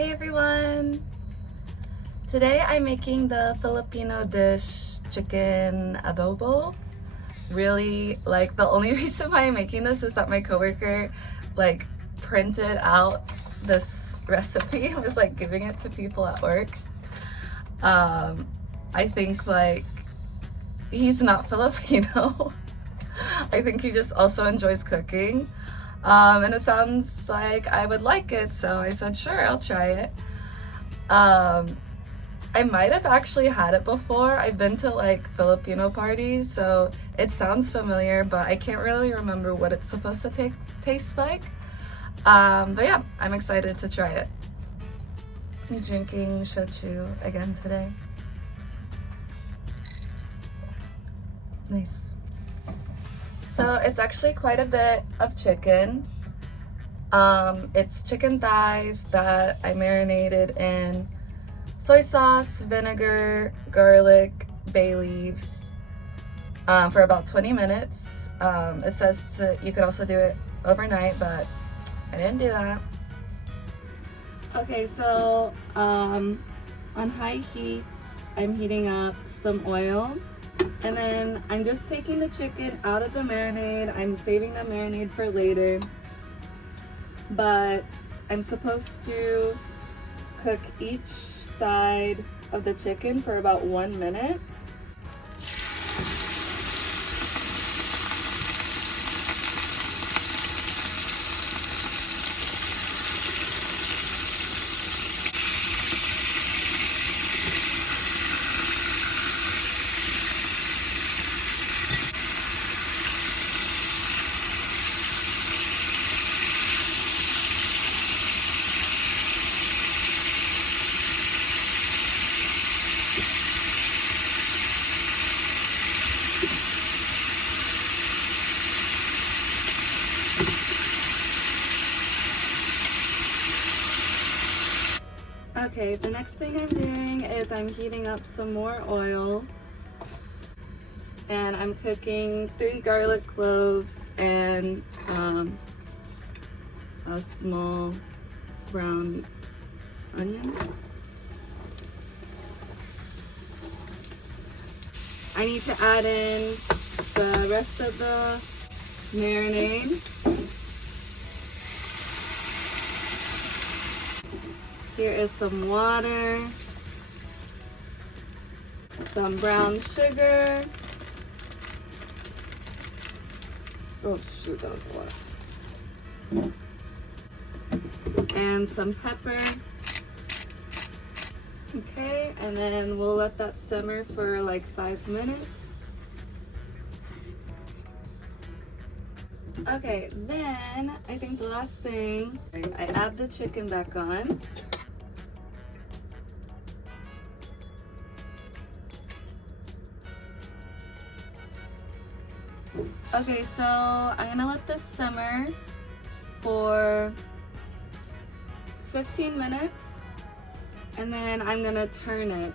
Hey everyone! Today I'm making the Filipino dish chicken adobo. Really, the only reason why I'm making this is that my coworker printed out this recipe and was giving it to people at work. I think he's not Filipino. I think he just also enjoys cooking. And it sounds like I would like it, so I said sure, I'll try it. I might have actually had it before. I've been to Filipino parties, so it sounds familiar, but I can't really remember what it's supposed to taste like. But yeah, I'm excited to try it. I'm drinking shochu again today. Nice. So it's actually quite a bit of chicken. It's chicken thighs that I marinated in soy sauce, vinegar, garlic, bay leaves for about 20 minutes. It says you could also do it overnight, but I didn't do that. Okay, so on high heat, I'm heating up some oil. And then I'm just taking the chicken out of the marinade. I'm saving the marinade for later. But I'm supposed to cook each side of the chicken for about 1 minute. Okay, the next thing I'm doing is I'm heating up some more oil, and I'm cooking 3 garlic cloves and a small brown onion. I need to add in the rest of the marinade. Here is some water, some brown sugar. Oh shoot, that was a lot. And some pepper. Okay, and then we'll let that simmer for 5 minutes. Okay, then I think the last thing, I add the chicken back on. Okay, so I'm gonna let this simmer for 15 minutes, and then I'm gonna turn it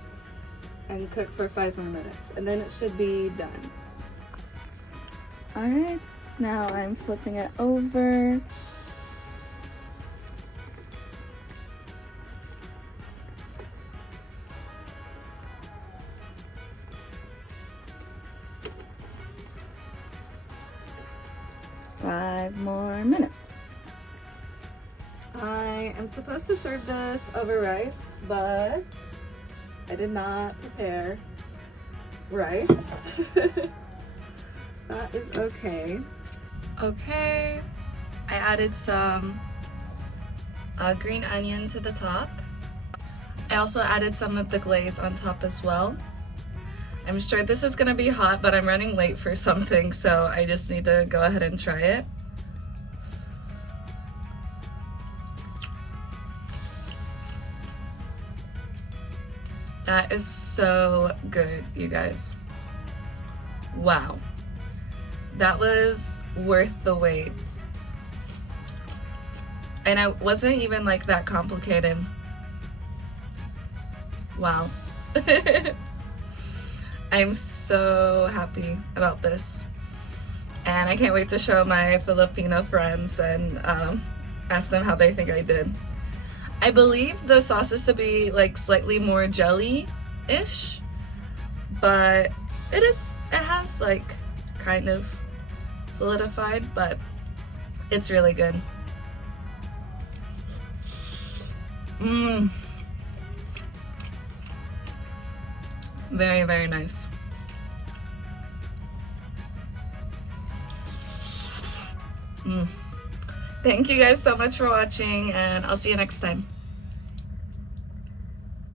and cook for 5 more minutes, and then it should be done. Alright, now I'm flipping it over. Five more minutes. I am supposed to serve this over rice, but I did not prepare rice. That is okay. Okay, I added some green onion to the top. I also added some of the glaze on top as well. I'm sure this is gonna be hot, but I'm running late for something, so I just need to go ahead and try it. That is so good, you guys. Wow. That was worth the wait. And it wasn't even that complicated. Wow. I'm so happy about this, and I can't wait to show my Filipino friends and ask them how they think I did. I believe the sauce is to be like slightly more jelly-ish, but it has like kind of solidified, but it's really good. Very, very nice. Thank you guys so much for watching, and I'll see you next time.